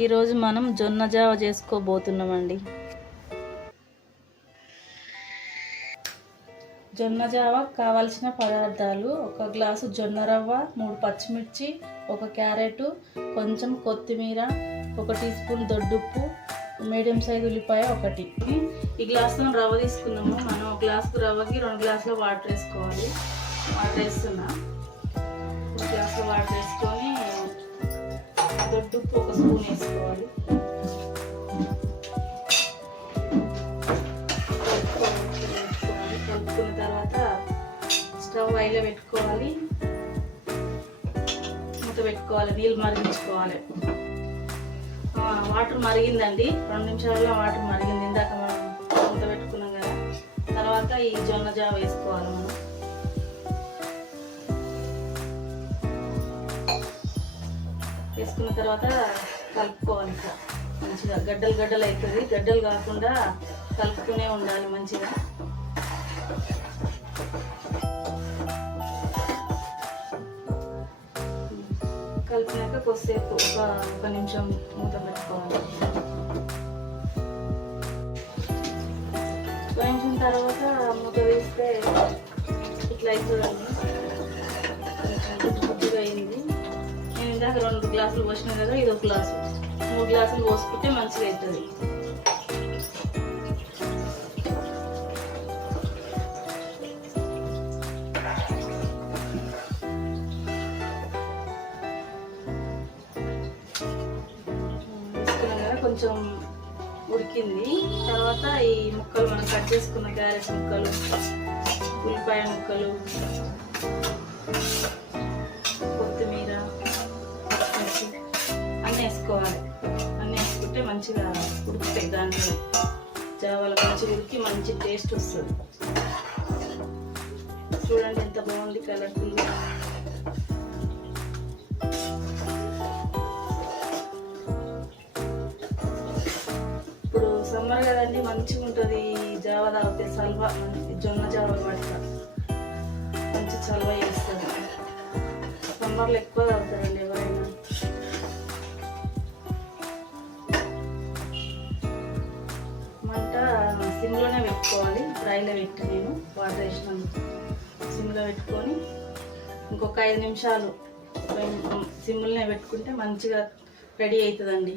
ఈరోజు మనం జొన్న జావ చేసుకోబోతున్నామండి. జొన్న జావ కావాల్సిన పదార్థాలు: 1 గ్లాసు జొన్న రవ్వ, 3 పచ్చిమిర్చి, 1 క్యారెట్, కొంచెం కొత్తిమీర, 1 టీ స్పూన్ దొడ్డుప్పు, మీడియం సైజు ఉల్లిపాయ 1. ఈ గ్లాసుతో రవ్వ తీసుకున్నాము. మనం 1 గ్లాసు రవ్వకి 2 గ్లాసుల వాటర్ వేసుకోవాలి. వాటర్ వేస్తున్నా. 1 గ్లాసుల వాటర్ వేసుకొని దొడ్డుప్పు 1 స్పూన్ వేసుకోవాలి. కలుపుకున్న తర్వాత స్టవ్ హైలో పెట్టుకోవాలి. మూత పెట్టుకోవాలి. నీళ్ళు మరిగించుకోవాలి. వాటర్ మరిగిందండి. 2 నిమిషాలలో వాటర్ మరిగింది. ఇందాక మనం మూత పెట్టుకున్నాం కదా. తర్వాత ఈ జొన్న జావ వేసుకోవాలి. మనం వేసుకున్న తర్వాత కలుపుకోవాలి. మంచిగా గడ్డలు గడ్డలు అవుతుంది. గడ్డలు కాకుండా కలుపుతూనే ఉండాలి మంచిగా. కలిపినాక కొద్దిసేపు ఒక నిమిషం మూత పెట్టుకోవాలి. 1 నిమిషం తర్వాత మూత వేస్తే ఇట్లా అవుతుందండి. కొద్దిగా అయింది. నేను ఇందాక 2 గ్లాసులు పోసినా కదా, ఇది 1 గ్లాసు. 3 గ్లాసులు పోసుకుంటే మంచిగా అవుతుంది. కొంచెం ఉడికింది. తర్వాత ఈ ముక్కలు మనం కట్ చేసుకున్న క్యారెట్ ముక్కలు, ఉల్లిపాయ ముక్కలు, కొత్తిమీర, అన్నీ వేసుకోవాలి. అన్నీ వేసుకుంటే మంచిగా ఉడుకుతాయి. దాంట్లో జావాలు మంచిగా ఉడికి మంచి టేస్ట్ వస్తుంది. చూడండి ఎంత బాగుంది కలర్ఫుల్గా. సమ్మర్ కదండి, మంచిగా ఉంటుంది జావ తాగితే. సల్వా జొన్న జావ పడతా మంచి చల్వ చేస్తుంది. సమ్మర్లో ఎక్కువ తాగుతారండి ఎవరైనా. మంట సిమ్లోనే పెట్టుకోవాలి. ఫ్రైలో పెట్టి నేను వాటర్ వేసినందుకు సిమ్లో పెట్టుకొని ఇంకొక 5 నిమిషాలు సిమ్లోనే పెట్టుకుంటే మంచిగా రెడీ అవుతుందండి.